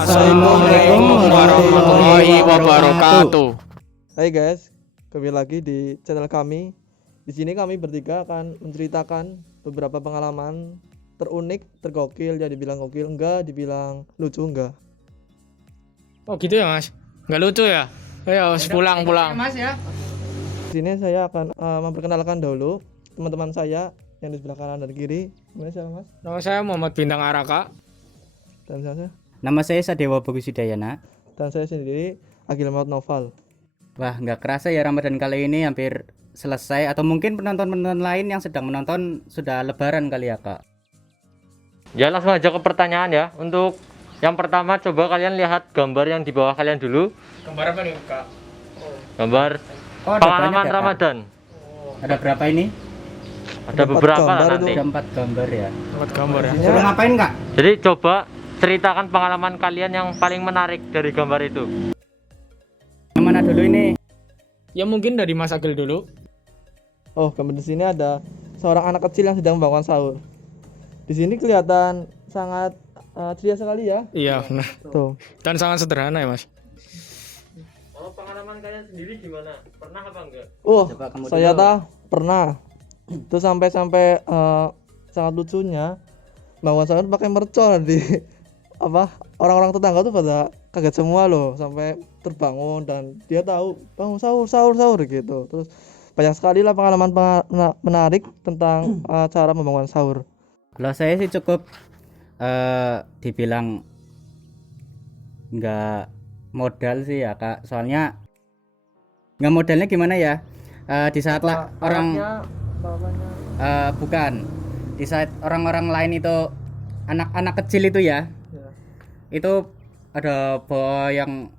Assalamualaikum warahmatullahi wabarakatuh. Hai guys, kembali lagi di channel kami. Di sini kami bertiga akan menceritakan beberapa pengalaman terunik, tergokil, ya dibilang gokil enggak, dibilang lucu enggak. Oh gitu ya mas? Nggak lucu ya? Ayo pulang. Mas ya. Di sini saya akan memperkenalkan dulu teman-teman saya yang di sebelah kanan dan kiri. Namanya siapa mas? Nama saya Muhammad Bintang Araka. Dan saya Nama saya Sadewa Bagus Hidayana. dan saya sendiri Agil Maut Noval. Wah, nggak kerasa ya Ramadan kali ini hampir selesai. Atau mungkin penonton-penonton lain yang sedang menonton sudah lebaran kali ya kak. Ya langsung aja ke pertanyaan ya. Untuk yang pertama coba kalian lihat gambar yang di bawah kalian dulu. Gambar apa nih kak? Gambar Oh, ada pengalaman banyak ya, Kak? Ramadan. Ada berapa ini? Ada Empat beberapa lah gambar nanti. Ada 4 gambar ya. Dapat gambar ya. Suruh ngapain kak? Jadi coba ceritakan pengalaman kalian yang paling menarik dari gambar itu. Yang mana dulu ini? Ya mungkin dari Mas Agil dulu. Oh, gambar di sini ada seorang anak kecil yang sedang membangun sahur. Di sini kelihatan sangat ceria sekali ya. Iya benar. Tuh. Dan sangat sederhana ya mas. Kalau pengalaman kalian sendiri gimana? Pernah apa enggak? Coba kamu Saya dulu. pernah. Terus sampai sangat lucunya bangun sahur pakai mercon di apa orang-orang tetangga tuh pada kaget semua loh sampai terbangun dan dia tahu bangun sahur gitu. Terus banyak sekali lah pengalaman menarik tentang cara membangun sahur. Kalau saya sih cukup dibilang nggak modal sih ya kak. Soalnya nggak modalnya gimana ya? Di saat lah orang bukan di saat orang-orang lain itu anak-anak kecil itu ya. Itu ada bawa yang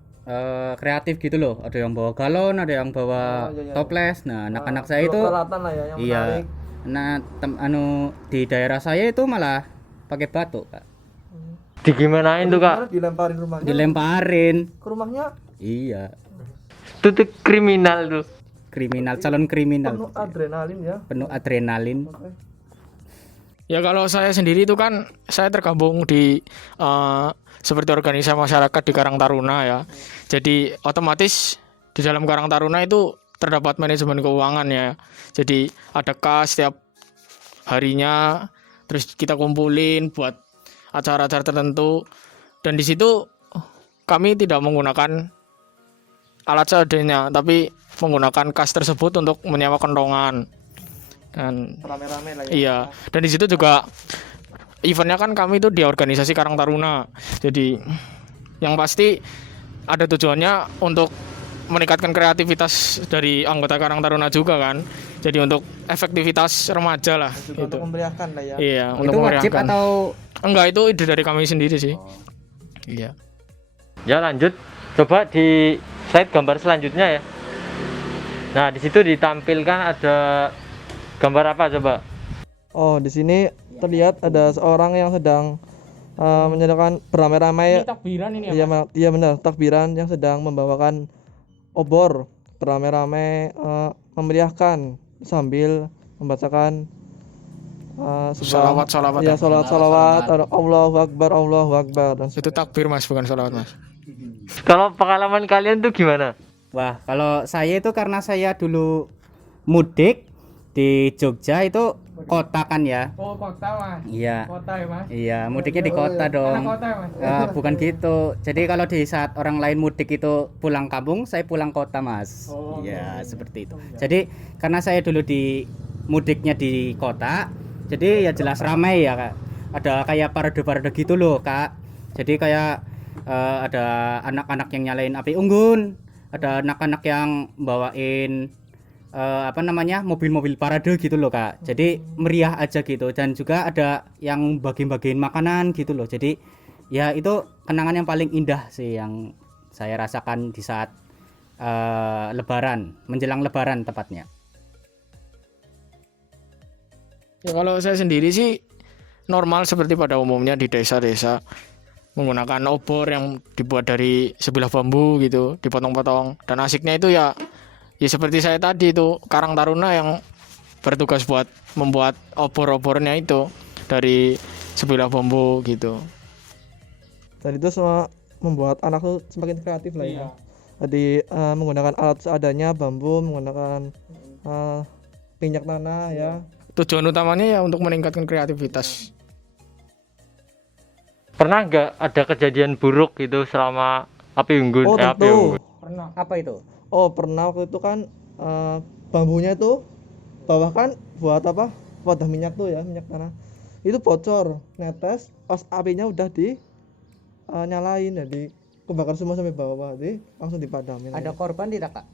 kreatif gitu loh, ada yang bawa galon, ada yang bawa toples. Nah anak-anak saya itu peralatan lah ya yang iya menarik. nah di daerah saya itu malah pakai batu kak, Digimanain tuh kak? Dilemparin rumahnya. dilemparin. Ke rumahnya Iya, Itu tuh kriminal tuh. kriminal, calon kriminal, penuh adrenalin ya. penuh adrenalin. Ya kalau saya sendiri itu kan saya tergabung di seperti organisasi masyarakat di Karang Taruna ya. Jadi otomatis di dalam Karang Taruna itu terdapat manajemen keuangan ya. Jadi ada kas setiap harinya, terus kita kumpulin buat acara-acara tertentu. Dan di situ kami tidak menggunakan alat seadanya, tapi menggunakan kas tersebut untuk menyewa kentongan. Dan Rame-rame lah ya. iya, dan di situ juga eventnya kan kami itu di organisasi Karang Taruna. Jadi yang pasti ada tujuannya untuk meningkatkan kreativitas dari anggota Karang Taruna juga kan. Jadi untuk efektivitas remaja lah Juga gitu. untuk memeriahkan lah ya. Iya, Itu untuk wajib memeriahkan. atau Enggak, itu ide dari kami sendiri sih. Iya. Ya lanjut. Coba di slide gambar selanjutnya ya. Nah di situ ditampilkan ada gambar apa coba? Oh, di sini terlihat ada seorang yang sedang menyelenggarakan beramai-ramai. Takbiran ini Iya benar, takbiran yang sedang membawakan obor beramai-ramai, memeriahkan sambil membacakan Salawat. Ya, salawat, Allahu Akbar dan Itu takbir mas, bukan salawat mas. Kalau pengalaman kalian tuh gimana? wah, kalau saya itu karena saya dulu mudik di Jogja itu kota kan ya. Oh kota mas. Iya. Kota ya mas. Iya, mudiknya di kota dong. ya mas. Bukan gitu. Jadi kalau di saat orang lain mudik itu pulang kampung, saya pulang kota, Mas. Oh, Iya, seperti itu. Jadi karena saya dulu di mudiknya di kota, jadi ya jelas ramai ya, Kak. Ada kayak parade-parade gitu loh, Kak. Jadi kayak ada anak-anak yang nyalain api unggun, ada anak-anak yang bawain mobil-mobil parade gitu loh kak. Jadi meriah aja gitu, dan juga ada yang bagi-bagiin makanan gitu loh. Jadi ya itu kenangan yang paling indah sih yang saya rasakan di saat lebaran, menjelang lebaran tepatnya. Ya kalau saya sendiri sih normal seperti pada umumnya di desa-desa, menggunakan obor yang dibuat dari sebilah bambu gitu, dipotong-potong. Dan asiknya itu ya seperti saya tadi itu Karang Taruna yang bertugas buat membuat obor-obornya itu dari sebilah bambu gitu. Dan itu semua membuat anak tuh semakin kreatif lah ya. Jadi menggunakan alat seadanya, bambu, menggunakan minyak tanah ya. Tujuan utamanya ya untuk meningkatkan kreativitas. Pernah nggak ada kejadian buruk gitu selama api unggun? Oh api tentu. unggun. Pernah. Apa itu? Oh pernah waktu itu kan bambunya itu bawah kan buat apa? Wadah minyak tuh ya, minyak tanah. Itu bocor, netes, pas apinya udah di nyalain, jadi kebakar semua sampai bawah, jadi langsung dipadamin. Ada korban tidak, Kak?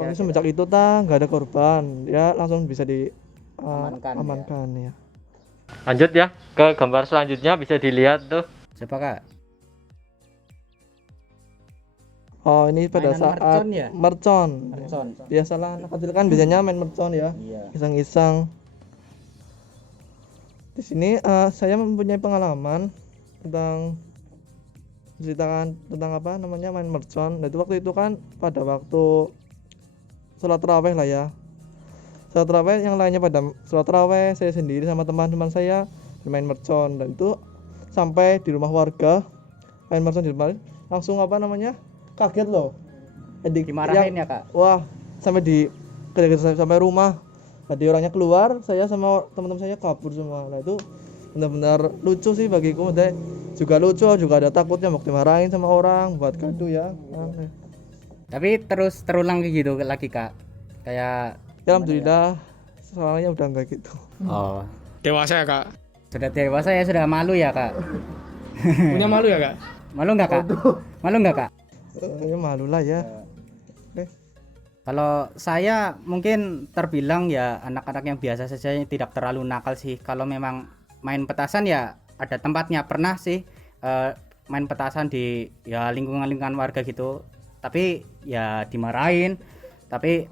Waktu semenjak itu nggak ada korban, ya langsung bisa di amankan ya. Lanjut ya ke gambar selanjutnya, bisa dilihat tuh. Coba, Kak. Oh ini pada Mainan saat mercon ya? mercon. Mercon. Biasalah anak kecil kan biasanya main mercon ya, Iya. iseng-iseng. Di sini saya mempunyai pengalaman tentang menceritakan tentang apa namanya main mercon. Nah itu waktu itu kan pada waktu sholat taraweh lah ya. Sholat taraweh, yang lainnya pada sholat taraweh, saya sendiri sama teman-teman saya bermain mercon, dan itu sampai di rumah warga main mercon di rumah, langsung apa namanya kaget loh. Jadi Dimarahin ya, Kak? wah sampai di sampai rumah. Tadi orangnya keluar, saya sama teman-teman saya kabur semua. Nah itu benar-benar lucu sih bagiku. Dan juga lucu, juga ada takutnya mau dimarahin sama orang buat gaduh ya. Tapi terus terulang gitu lagi, Kak. Kayak Ya alhamdulillah soalnya udah enggak gitu. oh, Dewasa ya kak. sudah dewasa ya, sudah malu ya, Kak. Punya malu ya kak. Malu nggak, Kak? Malu nggak, Kak? Ya malu lah ya. Kalau saya mungkin terbilang ya anak-anak yang biasa saja, yang tidak terlalu nakal sih. Kalau memang main petasan ya ada tempatnya. Pernah sih main petasan di ya lingkungan-lingkungan warga gitu. Tapi ya dimarahin. Tapi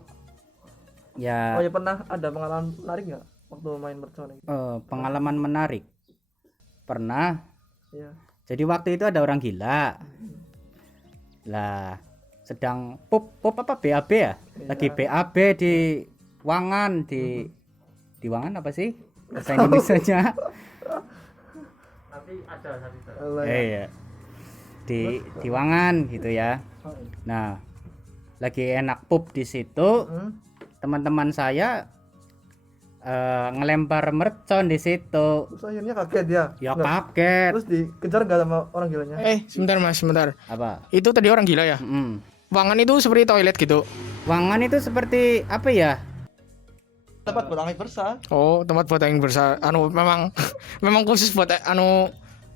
ya Oh ya pernah ada pengalaman menarik nggak waktu main mercon? pengalaman menarik. Pernah. Iya. Jadi waktu itu ada orang gila. Lah sedang pup apa BAB ya? Lagi BAB di Wangan, di Wangan apa sih bahasa Indonesianya? Nanti ada Iya. Di Wangan gitu ya. Nah, lagi enak pup di situ. Teman-teman saya ngelempar mercon di situ. Terus akhirnya kaget ya. Ya kaget. Terus dikejar nggak sama orang gilanya? Sebentar mas, sebentar. Apa? Itu tadi orang gila ya? Wangan itu seperti toilet gitu. Wangan itu seperti apa ya? Tempat buat air bersah. Oh, tempat buat air bersah. Memang memang khusus buat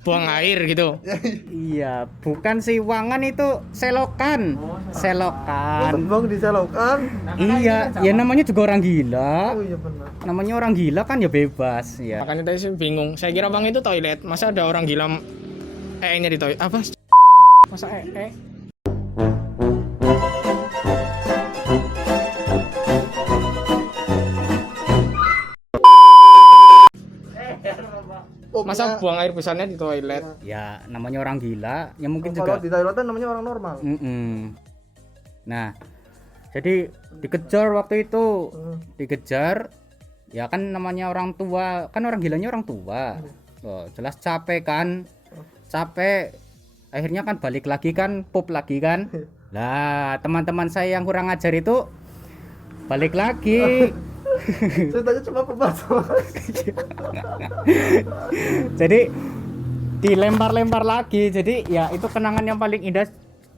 buang air gitu. Iya, bukan sih, Wangan itu selokan. Selokan. Bang di selokan. Iya, ya namanya juga orang gila. Oh iya benar. Namanya orang gila kan ya bebas ya. Makanya tadi saya bingung. Saya kira bang itu toilet. Masa ada orang gila nya di toilet? Apa? Masa Masa buang air besarnya di toilet? Ya namanya orang gila, ya mungkin Kalau juga. di toilet namanya orang normal. Nah, jadi dikejar waktu itu, dikejar. Ya kan namanya orang tua, kan orang gilanya orang tua. Oh, jelas capek kan, capek. Akhirnya kan balik lagi kan, pup lagi kan. Lah teman-teman saya yang kurang ajar itu balik lagi. Ceritanya cuma pembahasan. Jadi dilempar-lempar lagi. Jadi ya itu kenangan yang paling indah,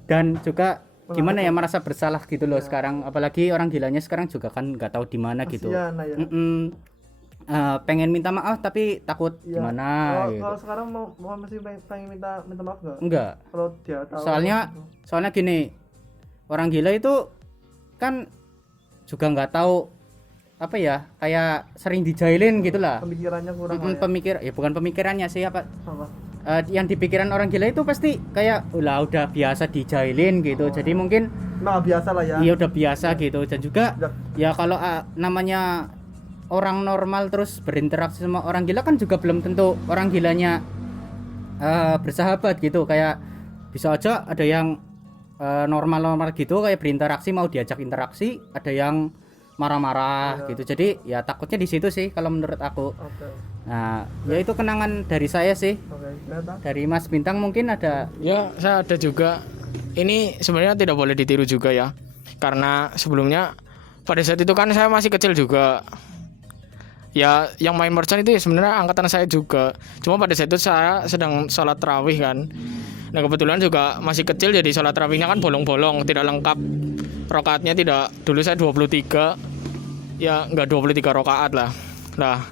dan juga gimana ya, merasa bersalah gitu loh sekarang. Apalagi orang gilanya sekarang juga kan nggak tahu di mana gitu. Ya. Pengen minta maaf tapi takut gimana gitu. Kalau sekarang mau masih pengen minta maaf nggak? Enggak. Kalau dia tahu. Soalnya gini, orang gila itu kan juga nggak tahu apa ya, kayak sering dijailin gitulah. Pemikirannya kurang. Bukan pemikirannya sih, apa? Yang di pikiran orang gila itu pasti kayak udah biasa dijailin gitu. Jadi mungkin Biasa lah ya. iya udah biasa gitu. Dan juga ya kalau namanya orang normal terus berinteraksi sama orang gila kan juga belum tentu orang gilanya bersahabat gitu. Kayak bisa aja ada yang normal-normal gitu kayak berinteraksi, mau diajak interaksi, ada yang marah-marah gitu. Jadi ya takutnya di situ sih kalau menurut aku. Oke. Nah, ya itu kenangan dari saya sih. Oke. Ternyata. Dari Mas Bintang mungkin ada. Ya, saya ada juga. Ini sebenarnya tidak boleh ditiru juga ya. Karena sebelumnya pada saat itu kan saya masih kecil juga. Ya, yang main mercon itu ya sebenarnya angkatan saya juga. Cuma pada saat itu saya sedang sholat tarawih kan. Nah, kebetulan juga masih kecil jadi sholat tarawihnya kan bolong-bolong, tidak lengkap. Rakaatnya tidak, dulu saya 23. Ya, enggak 23 rakaat lah. Nah,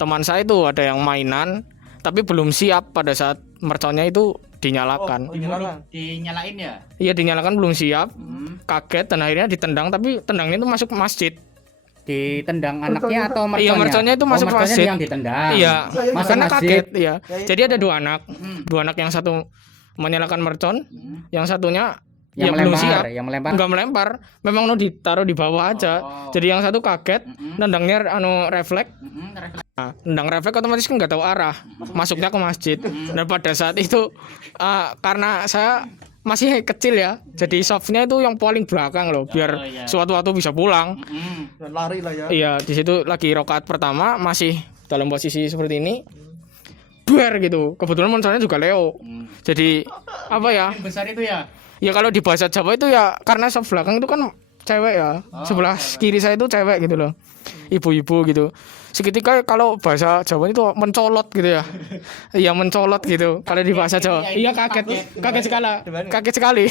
teman saya itu ada yang mainan tapi belum siap pada saat merconnya itu dinyalakan. Dinyalain ya? Iya, dinyalakan belum siap. Kaget dan akhirnya ditendang, tapi tendangnya itu masuk masjid. Ditendang anaknya atau merconnya? Iya, merconnya itu masuk merconnya masjid. yang ditendang. Iya, Masuk karena masjid. kaget ya. Jadi ada dua anak. Dua anak, yang satu menyalakan mercon, yang satunya Yang ya belum melempar, siap. yang melempar. Enggak melempar, memang no ditaruh di bawah aja. Jadi yang satu kaget, nendangnya refleks. Nah, nendang refleks otomatis kan nggak tahu arah, masuknya ke masjid. Dan pada saat itu karena saya masih kecil ya, jadi softnya itu yang paling belakang loh, biar suatu waktu bisa pulang. Dan lari lah ya. Iya, di situ lagi rakaat pertama masih dalam posisi seperti ini. Duer gitu. Kebetulan monsternya juga Leo. Jadi apa ya? Besar itu ya? Ya kalau di bahasa Jawa itu ya karena soft belakang itu kan cewek ya. Sebelah kiri saya itu cewek gitu loh. Ibu-ibu gitu. Seketika kalau bahasa Jawa itu mencolot gitu ya. Iya, mencolot gitu. Kalau di bahasa Jawa. Iya, kaget sekali. Kaget sekali.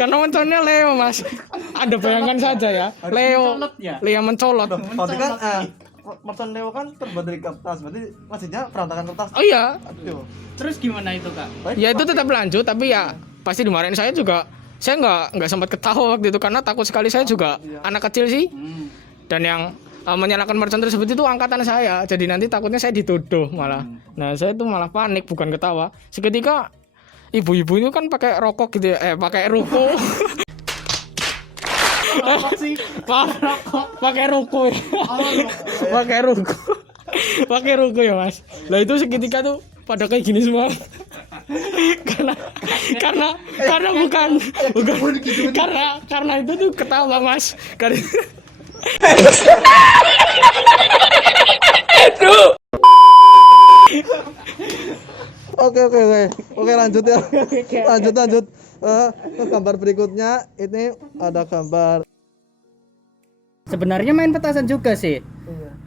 Karena mencolotnya Leo, Mas. Ada bayangan saja ya. Leo. Leo mencolot. Berarti kan mercon Leo kan terbuat dari kertas, berarti masjidnya berantakan kertas. Oh iya. Aduh. Terus gimana itu, Kak? Ya itu tetap lanjut, tapi ya pasti dimarahin. Saya juga, saya nggak sempat ketawa waktu itu karena takut sekali. Saya juga anak kecil sih, dan yang menyalakan mercon tersebut itu angkatan saya, jadi nanti takutnya saya dituduh malah. Nah, saya itu malah panik, bukan ketawa. Seketika ibu-ibu itu kan pakai rokok gitu ya, pakai ruko. Pakai ruko ya. Pakai ruko ya, Mas. Lah itu seketika tuh pada kayak gini semua. karena bukan karena itu tuh ketawa, Mas. Karena Oke, lanjut ya. Lanjut. Ke gambar berikutnya, ini ada gambar. Sebenarnya main petasan juga sih.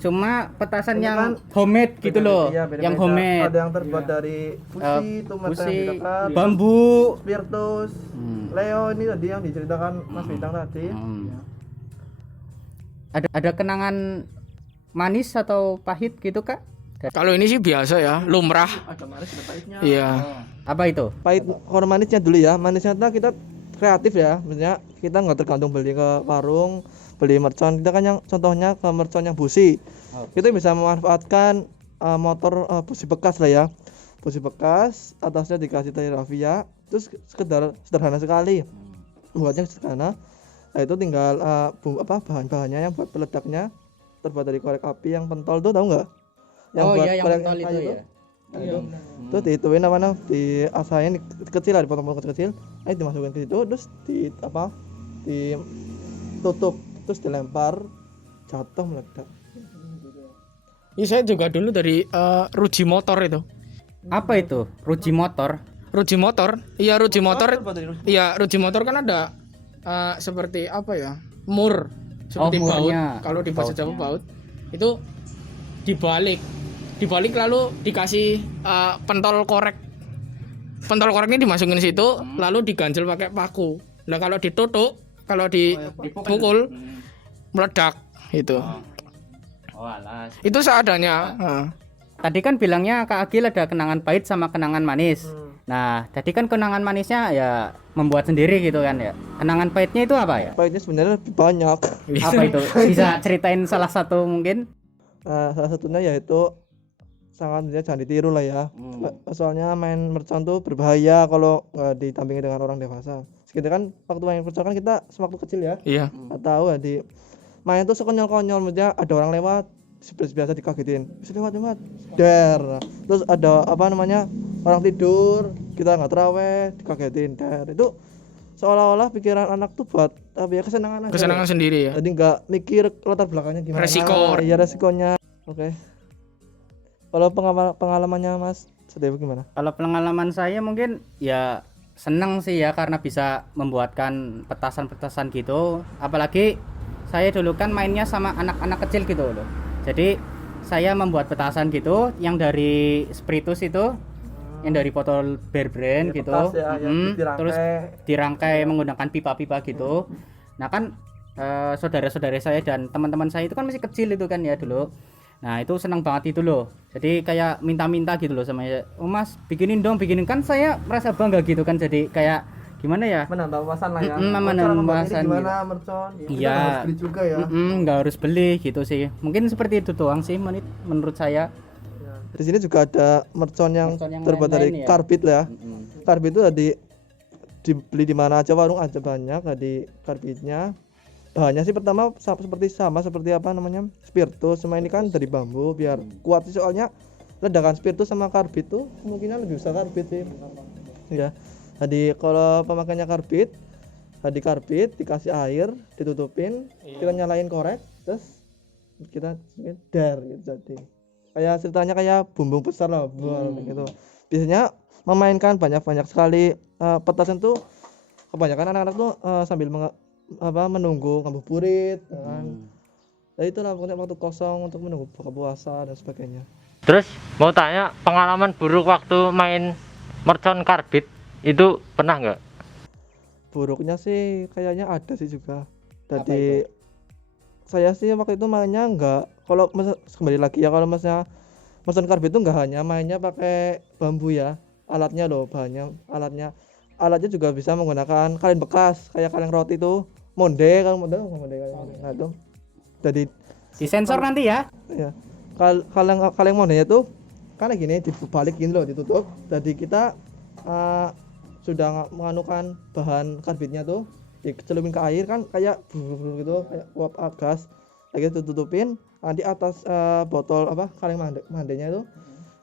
Cuma petasan Ini yang kan homemade gitu loh. Iya, beda-beda. Yang homemade. Ada yang terbuat dari busi, tomat yang busi, didekat, bambu. spiritus, Leo ini tadi yang diceritakan Mas Bintang tadi. Ada kenangan manis atau pahit gitu, Kak? kalau ini sih biasa ya, lumrah. Ada manis, ada pahitnya. Iya. Apa itu? Pahit, kalau manisnya dulu ya. Manisnya tuh kita kreatif ya. Maksudnya kita nggak tergantung beli ke warung, beli mercon. Kita kan yang contohnya ke mercon yang busi. Kita bisa memanfaatkan motor busi bekas lah ya. Busi bekas, atasnya dikasih tali rafia. Terus sekedar sederhana sekali. Buatnya sederhana. Nah, itu tinggal bahan-bahannya yang buat peledaknya terbuat dari korek api yang pentol tuh, tahu nggak? Yang korek pentol itu kayu ya. tuh. Nah, itu dihituin diasain kecil lah, dipotong-potong kecil. Nah, dimasukin ke situ, terus ditutup, terus dilempar, jatuh, meledak. Iya, saya juga dulu dari Ruji Motor itu. Apa itu? Ruji motor. Ruji Motor. Iya, Ruji Motor. Terbuat dari ruji. Iya, Ruji Motor kan ada seperti apa ya? Mur. Seperti baut. murnya. Kalau di bahasa Jawa baut. Itu dibalik lalu dikasih pentol korek. Pentol koreknya dimasukin situ, lalu diganjel pakai paku. Nah, kalau ditutup, kalau dipukul meledak itu. Oh, alas. Itu seadanya. Tadi kan bilangnya Kak Agil ada kenangan pahit sama kenangan manis. Nah, tadi kan kenangan manisnya ya membuat sendiri gitu kan ya. Kenangan pahitnya itu apa ya? Pahitnya sebenarnya lebih banyak. Apa itu? Bisa ceritain salah satu mungkin? Salah satunya yaitu sangat jangan ditiru lah ya. Soalnya main mercon tuh berbahaya kalau nggak ditampingi dengan orang dewasa. Kita kan waktu main mercon kan kita sewaktu kecil ya. Iya. Nggak tahu ya main tuh sekonyol-konyol, maksudnya ada orang lewat biasa dikagetin, bisa lewat der. Terus ada orang tidur, kita nggak terawih, dikagetin der. Itu seolah-olah pikiran anak tuh buat apa ya kesenangan aja. Kesenangan sendiri ya. Jadi nggak mikir latar belakangnya gimana. Resiko. Iya resikonya. Oke. Kalau pengalamannya Mas Sedewo gimana? Kalau pengalaman saya mungkin ya seneng sih ya karena bisa membuatkan petasan-petasan gitu. Apalagi saya dulu kan mainnya sama anak-anak kecil gitu loh. Jadi saya membuat petasan gitu yang dari spiritus itu, yang dari botol Bear Brand Ya, gitu. kertas ya, yang dirangkai. Terus dirangkai menggunakan pipa-pipa gitu. Nah kan saudara-saudara saya dan teman-teman saya itu kan masih kecil itu kan ya dulu. Nah itu senang banget itu loh. Jadi kayak minta-minta gitu loh sama saya. Oh Mas bikinin dong, bikinin, kan saya merasa bangga gitu kan. Jadi kayak gimana ya? Menambah wawasan lah ya. Menambah wawasan gimana gitu. mercon? Kita Iya. harus beli juga ya. Nggak harus beli gitu sih. Mungkin seperti itu doang sih menurut saya. Di sini juga ada mercon yang Mercon yang terbuat dari lain-lain ya. karbit lah ya. Karbit itu dibeli di mana aja, warung aja banyak di karbitnya. Bahannya sih pertama sama seperti apa namanya spiritus, cuma ini kan dari bambu biar kuat sih, soalnya ledakan spiritus sama karbit tuh kemungkinan lebih besar karbit sih ya. Jadi kalau pemakaiannya karbit, tadi karbit dikasih air, ditutupin, kita nyalain korek, terus kita dar gitu. Jadi kayak ceritanya kayak bumbung besar lah gitu. Biasanya memainkan banyak sekali petasan tuh, kebanyakan anak-anak tuh sambil menunggu ngabuburit kan. Jadi itu lah pokoknya waktu kosong untuk menunggu buka puasa dan sebagainya. Terus mau tanya, pengalaman buruk waktu main mercon karbit itu pernah nggak? Buruknya sih kayaknya ada sih juga. Jadi saya sih waktu itu mainnya enggak, kalau kembali lagi ya, kalau misalnya mercon karbit itu enggak hanya mainnya pakai bambu ya, alatnya loh, bahannya, alatnya juga bisa menggunakan kaleng bekas kayak kaleng roti itu, monde nah itu. Jadi Disensor nanti ya. ya kaleng mondenya tuh kan gini dibalik gini loh, ditutup. Jadi kita sudah menganukan bahan karbitnya tuh dicelupin ke air kan kayak gitu, kayak uap gas, lagi tutupin. Di atas botol kaleng mandenya itu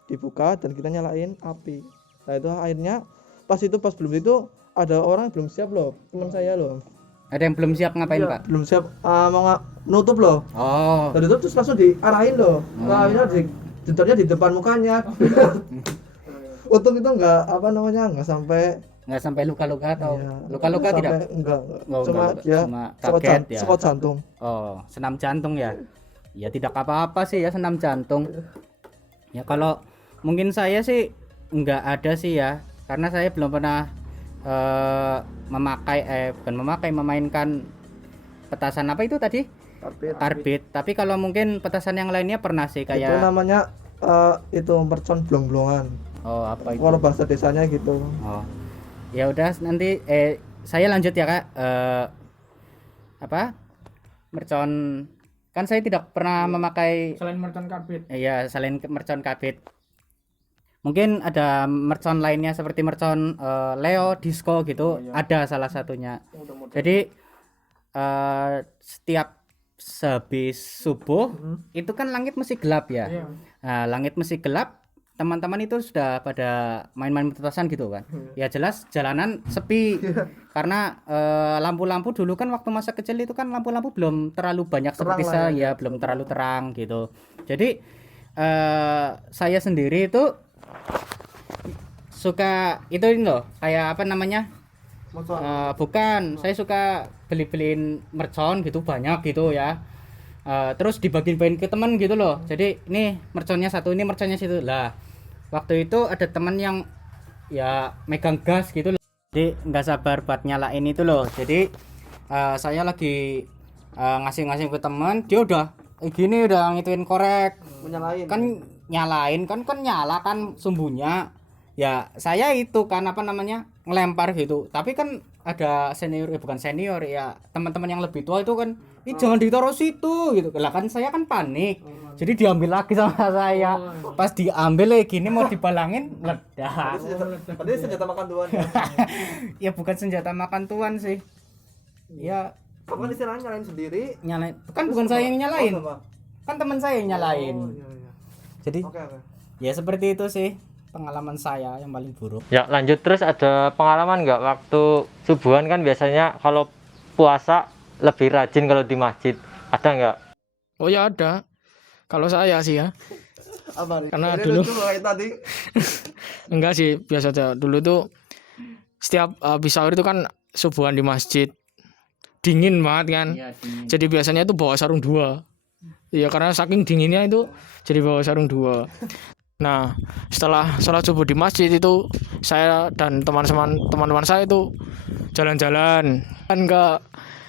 dibuka dan kita nyalain api. Nah itu airnya pas belum itu ada orang belum siap loh, teman saya loh. Ada yang belum siap ngapain Iya, Pak? belum siap mau nutup loh. Oh. Lalu itu terus langsung diarahin loh. Nah, jedornya di depan mukanya. Untung itu enggak Nggak sampai luka-luka atau iya, luka-luka sampai- tidak? enggak. Oh, Cuma enggak. dia Cuma kaget ya. sekot jantung. Oh, senam jantung ya. Ya tidak apa-apa sih ya senam jantung. Ya kalau mungkin saya sih nggak ada sih ya, karena saya belum pernah memainkan petasan apa itu tadi? Karbit. Tapi kalau mungkin petasan yang lainnya pernah sih Itu kayak namanya itu mercon blong-blongan. oh apa itu? Kalau bahasa desanya gitu. Oh. Ya udah nanti saya lanjut ya Kak. Mercon kan saya tidak pernah memakai Selain mercon karbit. iya selain mercon karbit. Mungkin ada mercon lainnya seperti mercon Leo disco gitu, ada salah satunya. Jadi setiap sehabis subuh itu kan langit masih gelap ya. Nah, langit masih gelap, teman-teman itu sudah pada main-main petasan gitu kan. Ya jelas jalanan sepi karena lampu-lampu dulu kan waktu masa kecil itu kan lampu-lampu belum terlalu banyak seperti lah saya, belum terlalu terang gitu. Jadi saya sendiri itu suka itu loh, kayak apa namanya? Bukan, saya suka beliin mercon gitu banyak gitu ya. Terus dibagi-bagiin ke teman gitu loh. Jadi ini merconnya satu, ini merconnya situ. Lah, waktu itu ada teman yang ya megang gas gitu loh. Jadi nggak sabar buat nyalain itu loh. Jadi saya lagi ngasih ke teman, dia udah gini udah ngituin korek. Menyalain. Kan nyalain kan nyala kan sumbunya. Ya saya itu kan apa namanya ngelempar gitu, tapi kan ada senior bukan senior ya, teman-teman yang lebih tua itu kan jangan ditaruh situ gitu lah, kan saya kan panik, jadi diambil lagi sama saya. Pas diambil gini mau dibalangin ledak. Tadi senjata makan tuan. Ya bukan senjata makan tuan sih ya, Kapan istilahnya nyalain sendiri? nyalain kan bukan saya yang nyalain, kan teman saya yang nyalain. Jadi Oke. ya seperti itu sih pengalaman saya yang paling buruk. Ya lanjut, terus ada pengalaman nggak waktu subuhan kan biasanya kalau puasa lebih rajin kalau di masjid? Ada nggak? Oh ya ada. Kalau saya sih ya. Apa nih? Karena Ini dulu- lucu loh kayak tadi. Enggak sih, biasa aja. Dulu tuh setiap habis sahur itu kan subuhan di masjid. Dingin banget kan. Iya, dingin. Jadi biasanya itu bawa sarung 2. Iya, karena saking dinginnya itu jadi bawa sarung 2. Nah, setelah sholat subuh di masjid itu saya dan teman-teman saya itu jalan-jalan kan ke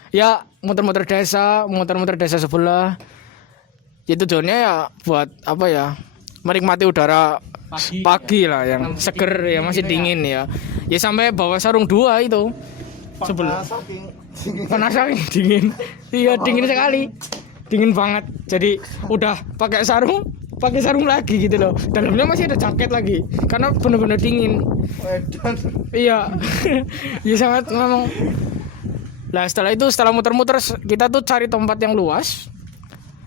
ya muter-muter desa sebelah. Itu tujuannya ya buat apa ya? Menikmati udara pagi lah yang seger ya, masih dingin ya. Ya sampai bawa sarung 2 itu. Sebelah Saking panas saking dingin. Iya, dingin sekali. Dingin banget. Jadi udah pakai sarung lagi gitu loh. Dalamnya masih ada jaket lagi karena benar-benar dingin. edan. Iya. Ya sangat memang. Nah, setelah muter-muter kita tuh cari tempat yang luas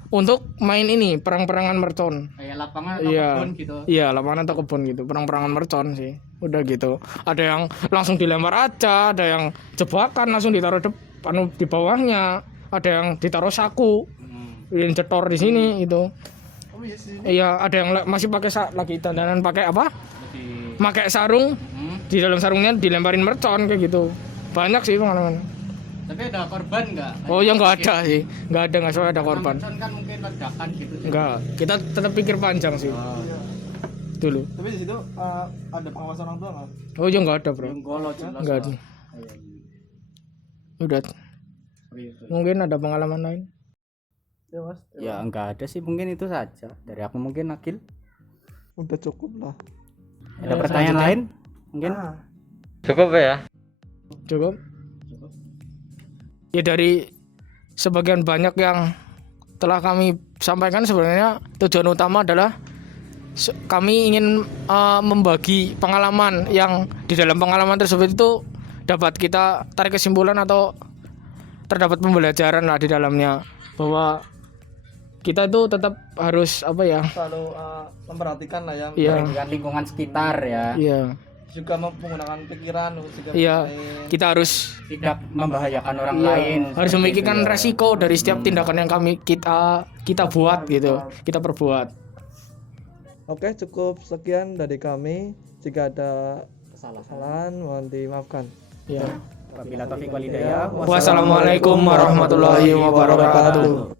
untuk main ini, perang-perangan mercon. Kayak lapangan atau Iya. kebun gitu. Iya, lapangan atau kebun gitu, perang-perangan mercon sih. Udah gitu. Ada yang langsung dilempar aja, ada yang jebakan langsung ditaruh di bawahnya, ada yang ditaruh saku, yang cetor di sini itu. Oh iya sih. Iya, ada yang masih pakai lagi dandanan pakai apa? Lebih Pakai sarung, di dalam sarungnya dilemparin mercon kayak gitu. Banyak sih pengalaman. Tapi ada korban nggak? Oh ya nggak ada sih, nggak sampai ada korban. Mercon kan mungkin ledakan gitu. Nggak, kita tetap pikir panjang sih dulu. Tapi di situ ada pengawasan orang tua nggak? Oh ya nggak ada bro, Golok jelas. nggak ada. Udah, mungkin ada pengalaman lain. Ya mas. Ya enggak ada sih, mungkin itu saja dari aku. Mungkin Akil Udah cukup lah. ada pertanyaan lain mungkin. Cukup ya? Cukup. Ya dari sebagian banyak yang telah kami sampaikan, sebenarnya tujuan utama adalah kami ingin membagi pengalaman yang di dalam pengalaman tersebut itu dapat kita tarik kesimpulan atau terdapat pembelajaran lah di dalamnya, bahwa kita itu tetap harus apa ya? Selalu memperhatikan lah ya. Iya. Dengan lingkungan sekitar ya. Iya. Juga menggunakan pikiran juga Iya. lain. Kita harus Tidak membahayakan orang iya, lain. harus memikirkan resiko dari setiap tindakan yang kita buat gitu. Kita perbuat. Oke, cukup sekian dari kami. Jika ada kesalahan mohon dimaafkan. Ya. Wabillahi taufiq wal hidayah. Wassalamualaikum warahmatullahi wabarakatuh.